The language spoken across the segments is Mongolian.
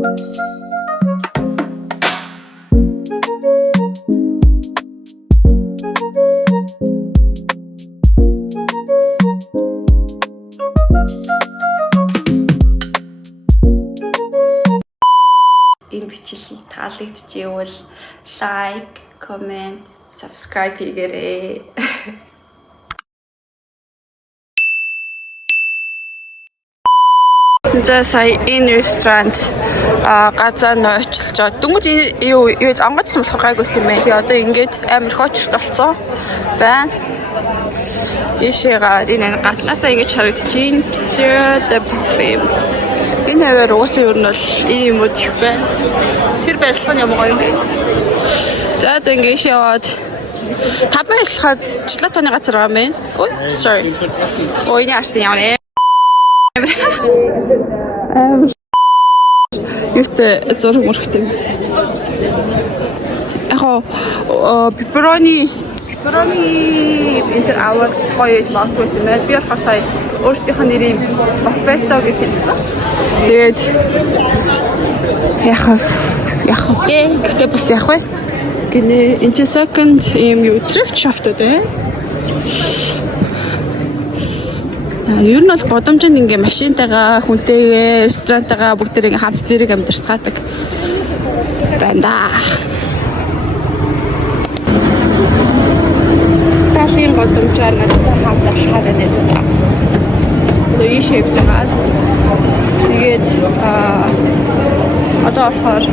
Энэ бичлэг таалагдчихвэл лайк, коммент, subscribe хийгээрэй. За сая энэ ресторant газар нойчлж байгаа. Дүнгийн юу онгоцсон болохоор гайгүйсэн юм байна. Одоо ингээд амар хоочрт болсон байна. Ишээгаа энэ гаднаасаа ингэж харагдчихээн. Pizza the buffet. Энэ хавар уусаа юу нь бол ийм юм их байна. Тэр барилгын юм гоё юм байна. За ингэж яваад 5 минут жилатоны газар байгаа юм байна. Ой, sorry. Ой, энэ артын явна. Юутай зураг мөрхтэй. Яг pepperoni энэ аваад гоё багтсан байна. Би болохоор сая өөрсдийнхөө нэрийг buffetto гэж хэлсэн. Тэгээд яг гэхдээ бас яг вэ. Гинэ энэ second юм юу thrift shop-тэй байна. Ер нь бол годомжинд ингээ машинтайгаа, хүнтэйгээ, ресторантайгаа бүгдээр ингээ хамт зэрэг амьдарцгаадаг байна да. Талын годомжаар надад хамт алхаад байна гэж байна. Луи шейп байгаа. Тэгээд одоо болохоор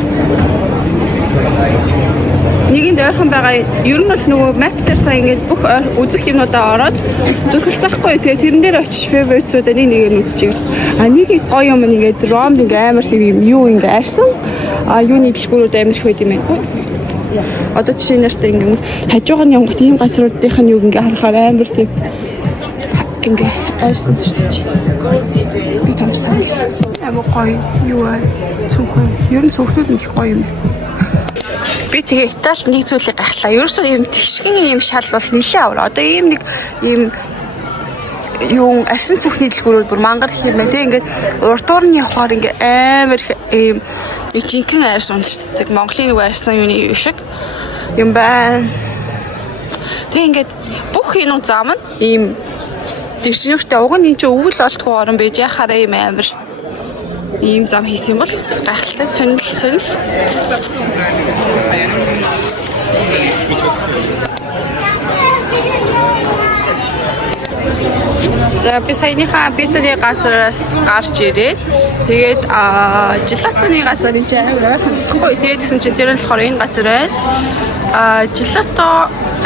нэгэнд ойрхон байгаа. Ер нь бол нөгөө map дээр сая ингээд бүх үзэх юмнуудаа ороод зурхалцахгүй. Тэгээ тэрэн дээр очиж favorite-суудаа нэг нь үзчихээ. Нэг гоё юм ингээд ромд ингээд амар тийм юу ингээд арьсан. Юуны дэлгүүрүүд амар их байд юм байна. Одоо жишээ нэртэй ингээд хажуугаар нь явгад ийм газруудынх нь юу ингээд харахаар амар тийм ингээд арьсан шүү дээ. Би томсон. Амар гоё юу аа. Цүнхэн. Ер нь цүнхнүүд их гоё юм. Би тэгээ Италид нэг зүйлийг гахлаа. Ерөөсөө ийм тэгшгэн ийм шал бол нэлээд авар. Одоо ийм нэг ийм юу арьсан цүнхний дэлгүүрүүд бүр мангар их юм байна. Тэг ингээд урдуур нь явахаар ингээд амар ийм жинхэнэ арьсан уншдаг. Монголын нэг арьсан юуны шиг юм байна. Тэг ингээд бүх энэ зам нь ийм тэгшнүүртэй уг нь энэ чинь өвөл болтгоо орон байж яхаараа ийм амар ийм зам хийсэн бол бас гайхалтай сонирхол. За би саяныхаа пиццаны газараас гарч ирээд тэгээд желатоны газар энэ амар ойрхомсохгүй. Тэгээд гэсэн чинь тэр нь болохоор энэ газар байна. Gelato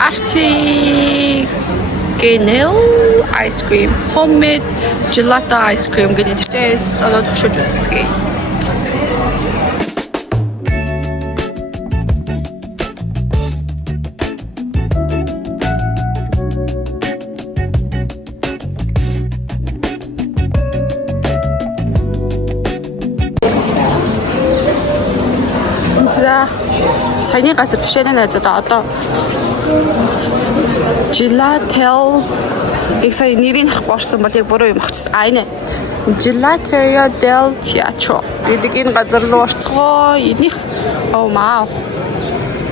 artisanal ice cream, homemade gelato ice cream гэдэг нэртэйс одоо төвшөж үзье. За саяны газар биш ээ одоо Gelato их сая нэрийг харахгүй бол яг буруу юм авчихсан. Энэ Gelateria del Teatro гэдэг энэ газар руу орцгоо. Энийх оо маа.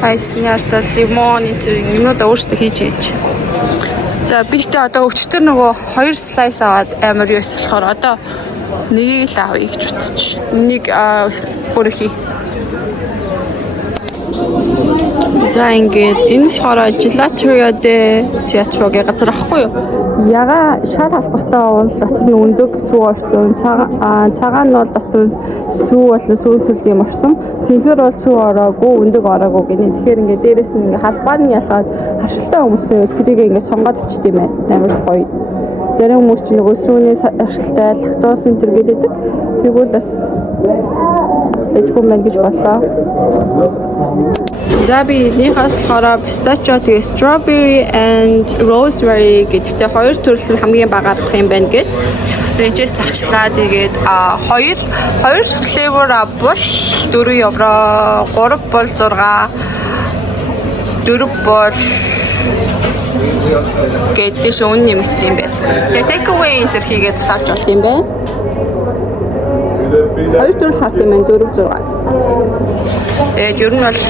Айснярта лимон юмнууд өөрсдөө хийж ийж. За би ч одоо өчтөр нөгөө 2 слайс аваад амар юус болохоор одоо нэгийг л авъя гэж бодчих. Нэг бүрхий. За ингээд энэ болохоор Gelateria del Teatro гэх газар ахгүй юу? Яга шал халбахтай уул дотор нь өндөг сүү орсон. Цагаан нь бол дотор сүү болон сүү төрлийн орсон. Цэнхэр бол сүү ороогүй, өндөг ороогүй гэнэ. Тэгэхээр ингээд дээрэс нь ингээд халбаар нь ялгаад харшилтай хүмүүсээ тэрийг ингээд сонгоод авчт юм байна. Амар гоё. Зарим хүмүүс чинь нөгөө сүүний харшилтай лактоз энэ гэдэг. Тэгвэл бас дэжгүй мэн гэж бодлоо. За би энийхээс болохоор pistachio тэгээ strawberry and rosemary гэдэгтэй хоёр төрөл нь хамгийн багаарх юм байна гэд. Тэгээс тавчлаа. Тэгээд хоёр flavor бол 4 евро, 3 бол 6, 4 бол гэдэг шүүн нэмэгдсэн юм байна. Тэгээ take away энэ төр хийгээд бас авч болт юм байна. 2 4 сард юм байна 4 6. Тэгээд ер нь бол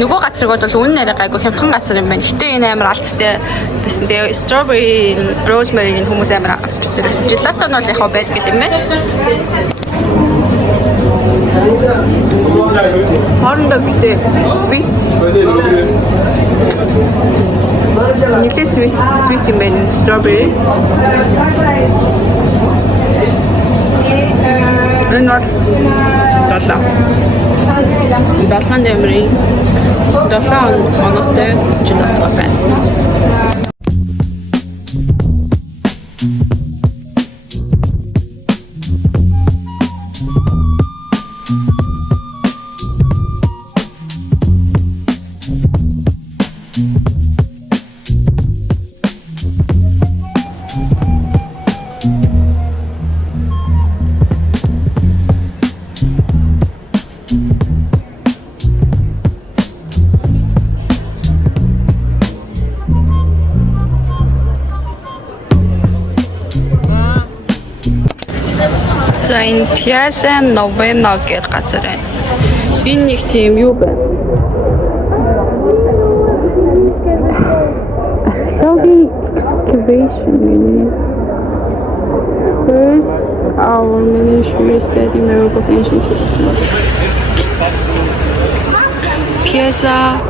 нөгөө газрыг бол үнэн нэрээ гайгүй хямдхан газар юм байна. Гэтэ энэ амар алдартай байсан. Тэгээд strawberry, rosemary хүмүүс амар авч үзсэн. Gelato нь бол яг байдаг юм байна. Хоорондоо битээ sweet. Нилээ sweet юм байна strawberry. Энэ бол долоо. Долоон дэмрийн 7 оноотой gelato байна. За энэ Piazza Novena гэдэг газар байна. Энэ нэг тийм юу байна? Archeology excavation meaning. First, our ministry study memorable ancient history. Piazza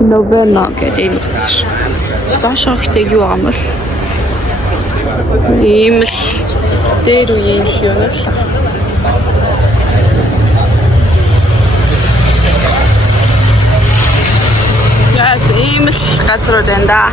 Novena гэдэг энэ газар. Доошоо ихтэй юу байгаа юм бол? Ийм л дээр үеийн юм л. Яг ийм л газрууд байна да.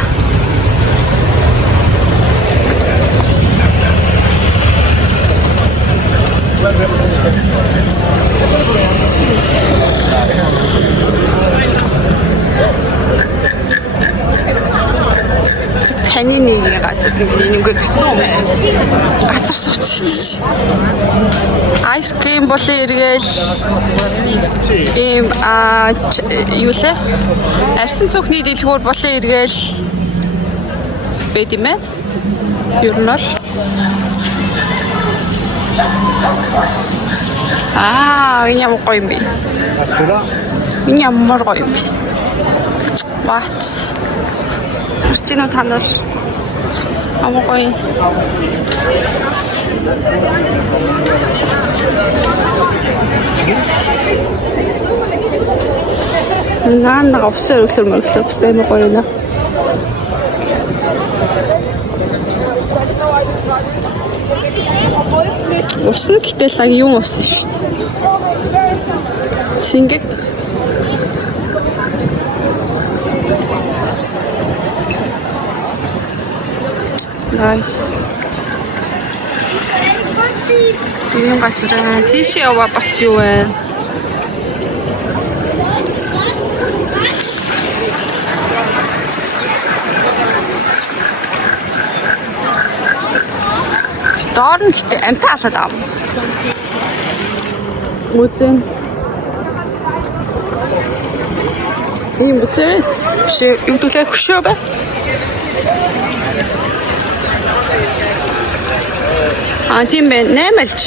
Панины газар нэг гэрчтэй юм. Газар сууц. Айскрим болон эргээл ийм юу лээ? Арсан цүхний дэлгүүр болон эргээл байд юм ээ. Ер нь бол энэ ямар гоё юм бэ? Энэ ямар гоё юм бэ? What? Χριστίνα Θάνος. Amo гоё. Нана авсаа өглөр мөглөө amo гоё на. Усан гэтэл лаг юм усан шүү дээ. Цэнгэг Nice. Ийм газар тийш яваа бас юу вэ? Доор нь гэтээ амтаа алаад ав. Үзэн. Ийм үзээ. Чи юу дүүлээ хөшөө бай. Тийм байна. Нэмэлж.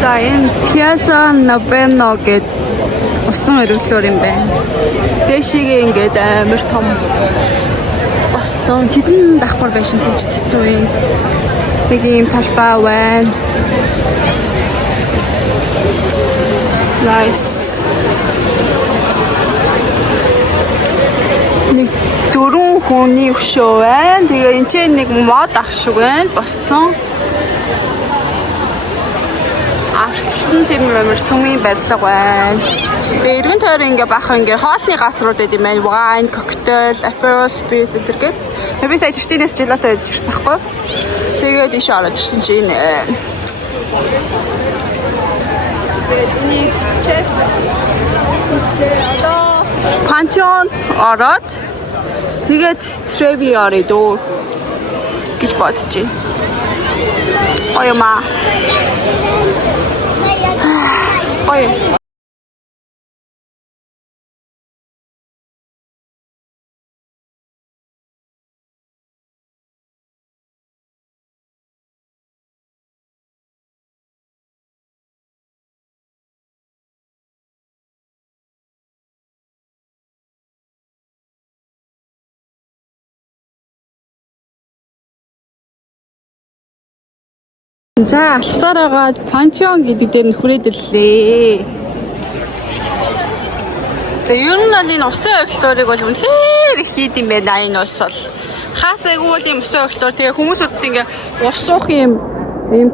За энэ Piazza Novena гэдэг усан өргөлөөр юм байна. Дэшигээ ингээд амар том Бостон хідэн давхар байшин гэж цэцүү юм. Нэг юм талбай байна. Nice. Нэг 4 хүний хөшөө байна. Тэгээ энэ ч нэг мод ах шиг байна. Бостон. Арчсан тийм амар сүмийн барилга байна. Тэгээ эргэн тойрон ингээ бах ингээ хоолны газрууд гэдэг юм байна. Wine, cocktail, Aperol Spritz гэдэг. Би сая төвчнээс gelato хийж ирсэн хгүй. Тэгээд иш ороод ирсэн чи энэ. Тэгээд чек. Одоо панчон ороод тэгээд Trevi орё дөө. гэж бодож байна. Гоё юм аа. Гоё. За, алсаар агаад пантеон гэдэг дээр нь хүрээд ирлээ. За, ер нь бол энэ усан орчлуурыг бол үнэхээр их хийд юм байна. Энэ ус бол хаасайгүй бол юм усан орчлуур. Тэгээ хүмүүсүүд ингээ ус суух юм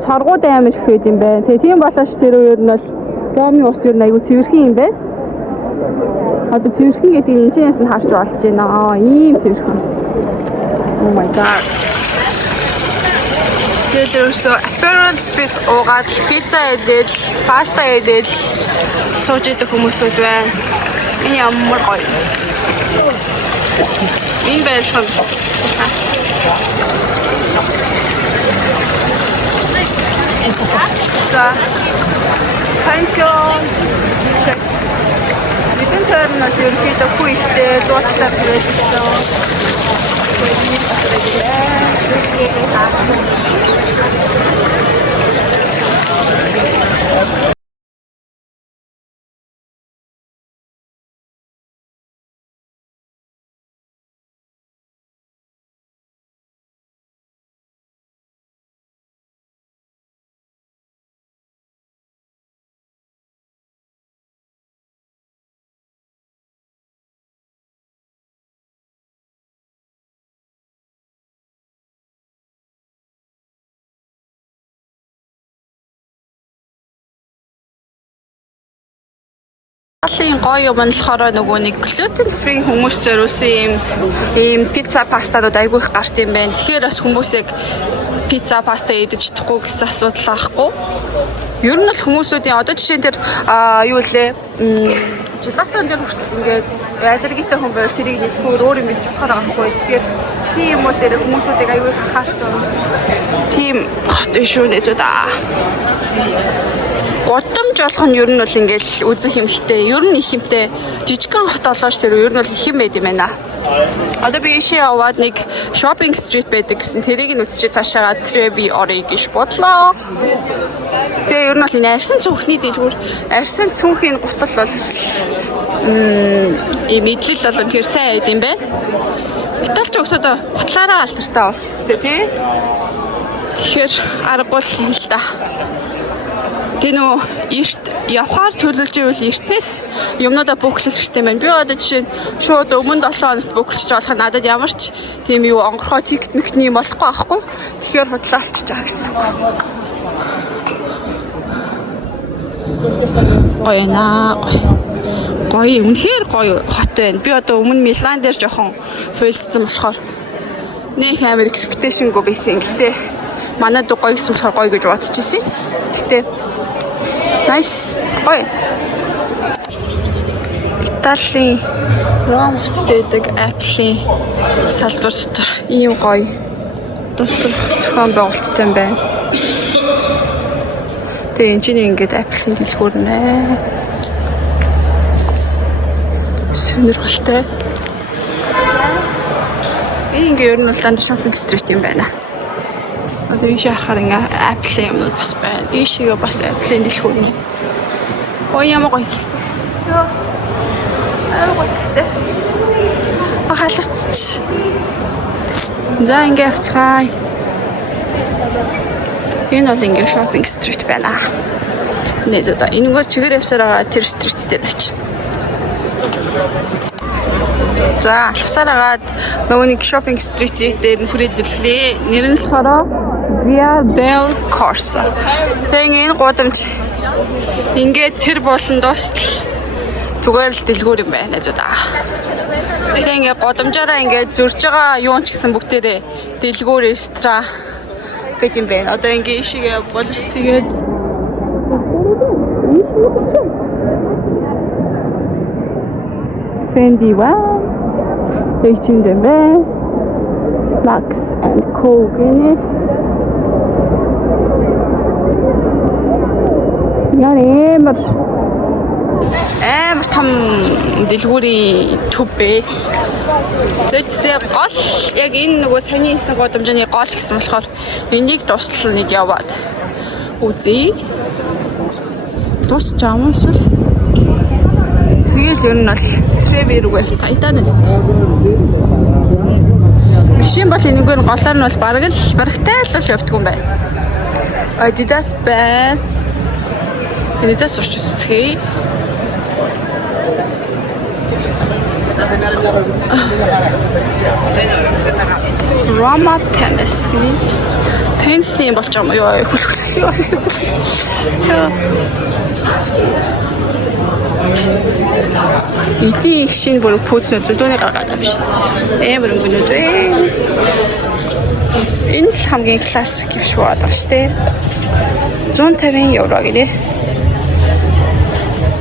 царгууд амар их хэд юм байна. Тэгээ тийм болооч тэр ер нь бол Ромын ус ер нь айгүй цэвэрхэн юм байна. Одоо цэвэрхэн гэдэг нь энэчнээс нь харж болж байна. Ийм цэвэрхэн. Oh my god. Тэрөөсөө Aperol Spritz уугаад пицца идэл, паста идэл сууж идэх хүмүүсүүд байна. Энэ ямар гоё. Энэ байлхан. За. Пантеон. Бидний терминал ерөнхийдөө хүүхдээ дуустал хэрэглэсэн. Алын гоё юм нь болохоор нөгөө нэг gluten free хүмүүс зориулсан ийм пицца пастадууд айгүй их гарт юм байна. Тэгэхээр бас хүмүүсийг пицца паста идэж чадахгүй гэсэн асуудал байхгүй. Ер нь л хүмүүсүүдийн одоо жишээ нь тэр юу лээ желатон дээр хүртэл ингээд аллергитэй хүн байвал тэрийг нэтгэхүүр өөр юм идэж болохоор байхгүй. Тэгэхээр тийм юм уу дээр хүмүүсүүдийг айгүй их хаарсан. Тийм хот шүү нэ зөө да. Гудамж болох нь ер нь бол ингээл үзэх юмхтэй, ер нь их юмтэй жижигхэн хот олооч тэр ер нь бол их юм байд юм байна. Одоо би ийшээ яваад нэг shopping street байдаг гэсэн тэрийг нь үзчихээ цаашаа Trevi орё гэж бодлоо. Тэгээ ер нь бол энэ арьсан цүнхний дэлгүүр, арьсан цүнхийн гутал бол мэдлэл бол үнэхээр сайн байд юм байна. Италич өсөдөө гутлаараа алдартай улс үстэй тий. Тэгэхээр аргагүй юм л да. Тэр нөө эрт явхаар төлөвлөж ивэл эртнээс юмнуудаа бүхлэх хэрэгтэй байна. Би одоо жишээ нь шууд өмнө 7 хоногт бүхэлж болох нь надад ямар ч тийм юу онгорхой тикет мэгтний юм болохгүй байхгүй. Тэгэхээр худлаа алчиж байгаа гэсэн үг. Гоё наа. Гоё, үнэхээр гоё хот байна. Би одоо өмнө Милан дээр жоохон фейлдсэн болохоор нэг амар expectation-гүй байсан. Гэтэ манай дуу гоё гэсэн болохоор гоё гэж бодож ирсэн. Гэтэ nice. Ой. Италийн Ром хотод байдаг Apple-ийн салбар дотор ийм гоё дотор зохион байгуулалттай байна. Тэгээ энэ чинь ингээд Apple-ийн дэлгүүр нэ. Сонирхолтой. Ингээ ер нь бол дандаа shopping street юм байна. Одоо ийшээ харахаар ингээ Apple юмнууд бас байна. Ийшээгээ бас Apple-ийн дэлгүүр нэ. Ой ямар гоё. Йоо. Аюу гойстэй. Халарч. За ингээ авцгаая. Энэ бол ингээ shopping street байна. Нэ зөта энэгээр чигээр явсараа тэр street дээр очив. За алхасараад нөгөө нэг shopping street дээр нь хүрээд ирлээ. Нэр нь болохоор Via del Corso. Тэгээ энэ гудамж ингээд тэр болон дуустал зүгээр л дэлгүүр юм байна зүү да. Тэгээ ингээд гудамжаараа ингээд зурж байгаа юу ч гэсэн бүгдээрээ дэлгүүр ресторан гэдэг юм байна. Одоо ингээд ишигээ боловс тэгээд Fendi wow. Тэг чинь дээ. Max and Co гэнэ. Ямар том дэлгүүрийн төв бэ. Тэгсээ гол яг энэ нөгөө саяны хийсэн гудамжны гол гэсэн болохоор энийг дуустал нэг яваад үзье. Дуусч байгаа юм эсвэл тэгэл ер нь бол Trevi рүү явцгаая да. Машин бол энэгээр голоор нь бол барагтай л явдаг юм байна. Adidas байна. Adidas сурч үзье. Roma tennis гэнэ. Теннисний болж байгаа юм ёо хөлхөлс ёо. Эдийн шинэ бүр пүүцнэ зөвдөөний гаргаад байгаа биш. Амар өнгөнүүд вэ. Энэ л хамгийн классик юм шиг байна шүү дээ. 150 евро гэнэ.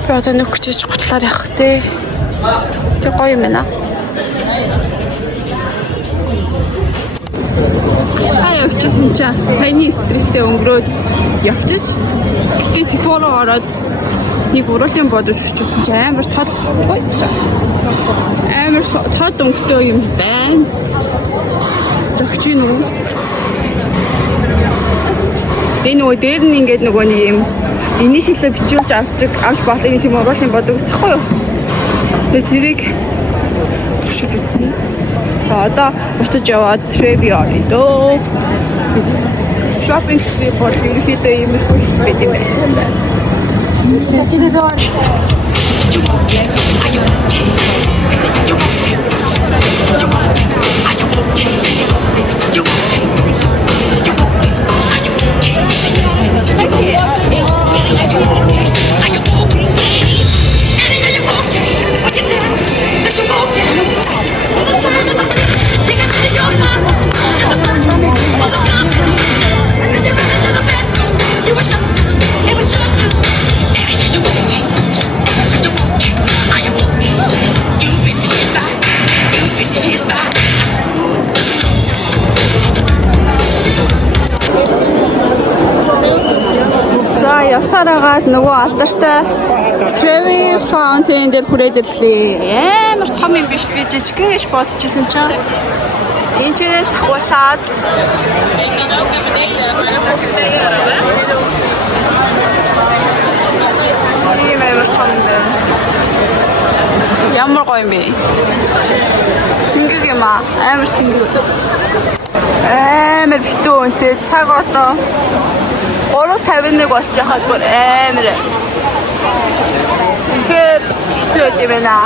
Би одоо нэг хүчиж гутлаар явах те. Тэг гоё юм байна. Сая явчихсан чинь саяны стритээ өнгөрөөд явчих. Гэтэ Sephora ороод нэг уруулын бодож өччихсэн чинь амар тод байсан. Амар тод өнгөтэй юм байна. Зөгч юм уу? Энэ нөгөө дээр нь ингээд нөгөө юм энийг шилээ бичүүлж авч болох юм тийм уруулын бодог гэсэхгүй юу? Тэгээд тэрийг туршиж үзье. Одоо буцаж яваад Trevi орё дөө. Shopping strip бол ерөөхдөө юм их биш байт юм байна. Явсараагаад нөгөө алдартай Trevi Fountain дээр хүрээд ирлээ. Амар том юм биш би жижигэн гэж бодчихсон чинь энэчээс ахуулаад ийм амар том юм байна. Ямар гоё юм бэ? Цэнгэг юм аа. Амар цэнгэг. Амар битүү үнтэй цаг одоо 3:51 болж байхад бүр амар. Тэгэхээр битүү юм байна.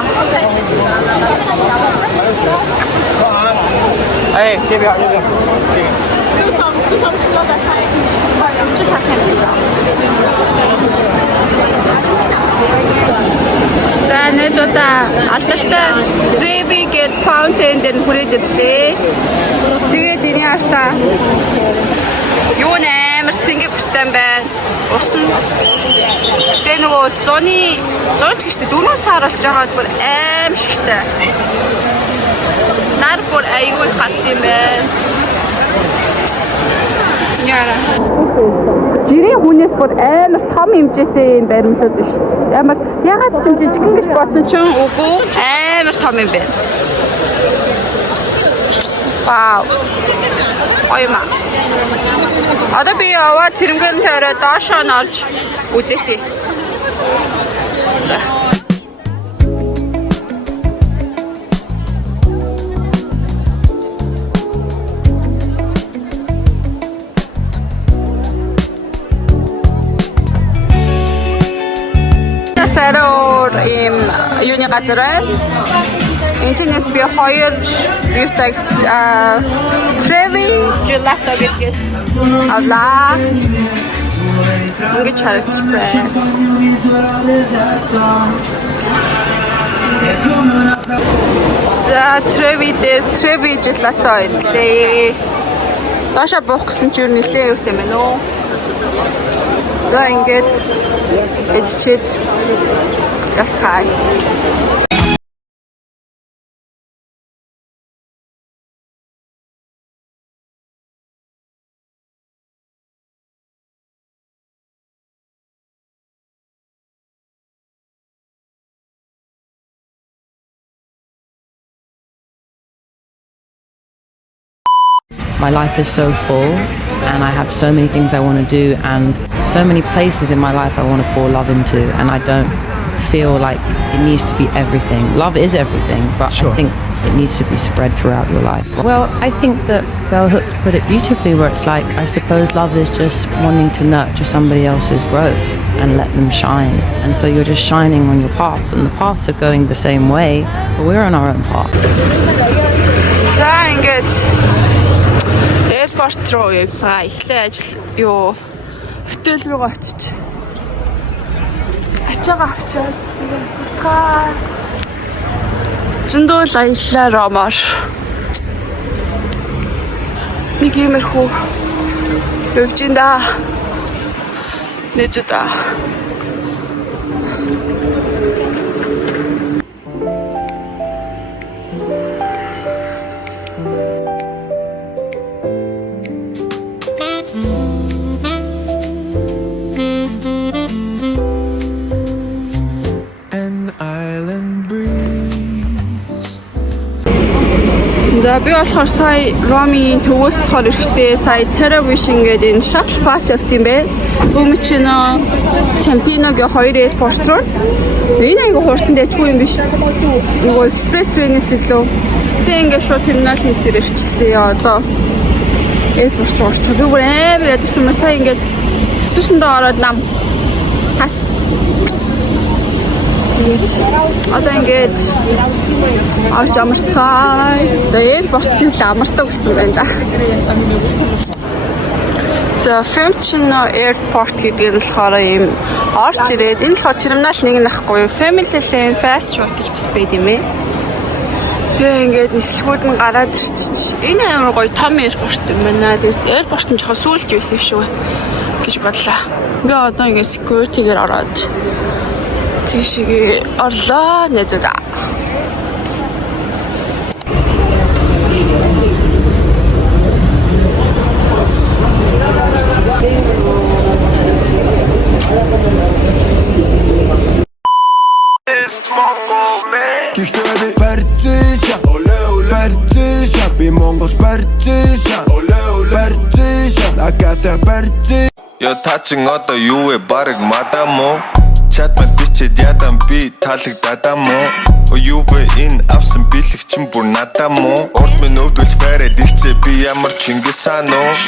Эй, тебе яа. За нэг удаа алдартай Trevi гээд Fountain дээр хүрээд ирлээ. Тэгээд энэ яастаа юу нээр цэнгэг бүстэн байна. Ус нь тэгээ нөгөө 100 гэжтэй 4 сар болж байгаа бүр аим шигтэй. Нар бүр айгүй хат юм байна. Яра. Жирийн хүнээс бүр амар том хэмжээтэй юм баримтууд биш. Амар ягаад ч юм жижигэн гэж бодсон чинь үгүй амар том юм байна. Вау. Ойма. Одоо би яваад цэрэмгэн тойроо доошоо нь орж үзээтэй. За. Сарор им юуны газар байна. Интернэс би хоёр бифтэг Trevi gelato гэдгээс авлаа. Ингээд харагдчихсан. За Trevi gelato идлээ. Доошоо буух гэсэн чинь нэлээд юу юм бэ нөө. За ингээд эцчээд явцгаая. my life is so full and I have so many things I want to do and so many places in my life I want to pour love into, and I don't feel like it needs to be everything. Love is everything, but I think it needs to be spread throughout your life. Well, I think that Bell Hooks put it beautifully, where it's like, I suppose love is just wanting to nurture somebody else's growth and let them shine. And so you're just shining on your paths, and the paths are going the same way, but we're on our own path. За ингээд airport руу явцгаа эхлээ ажил хотел руугаа очиж ачаага авчаад цаа зөндөө аяллаа ромоор нэг иймэрхүү явж ин да нэжда. За би болохоор сая Ромын төвөөс болохоор эрэхтэй сая Terravision гэдэг энэ shuttle bus явт юм бэ. Fiumicino, Ciampino-гийн хоёр airport руу. Энэ анги хууртан дэжгүй юм биш. Нөгөө expressway-нээс илүү. Тэг ингээд шууд терминал дээр ирчихсэн яа одоо. Airport руу орчих. Би бүр амар ядсан маа сая ингээд хатуушандаа ороод нам хас. Одоо ингээд авч амарцгаа. Тэгээд бортын л амардаг гэсэн байна да. За Fiumicino Airport гэдэг нь болохоор ийм орц ирээд энэ болохоор терминал нэг нь ахгүй Family Lane Fast Track гэж бас байд юм ээ. Тэгээ ингээд нислэгүүд нь гараад ирчих. Энэ амар гоё том airport юм байна. Тэгээд airport нь жоохон сүүлд байсан шүү гэж бодлоо. Би одоо ингээд security-гээр ороод тийшээ орлоо нэжга. Гэхдээ партизан партизан би Монгол партизан партизан агата партизан Yo touching одоо юу вэ бараг мадам уу Чатмал бичээд ядам би таалагдадам уу юу вэ энэ авсан бэлэг чин бүр надам уу урд минь өвдөлж барайд ихчээ би ямар Чингис хаан уу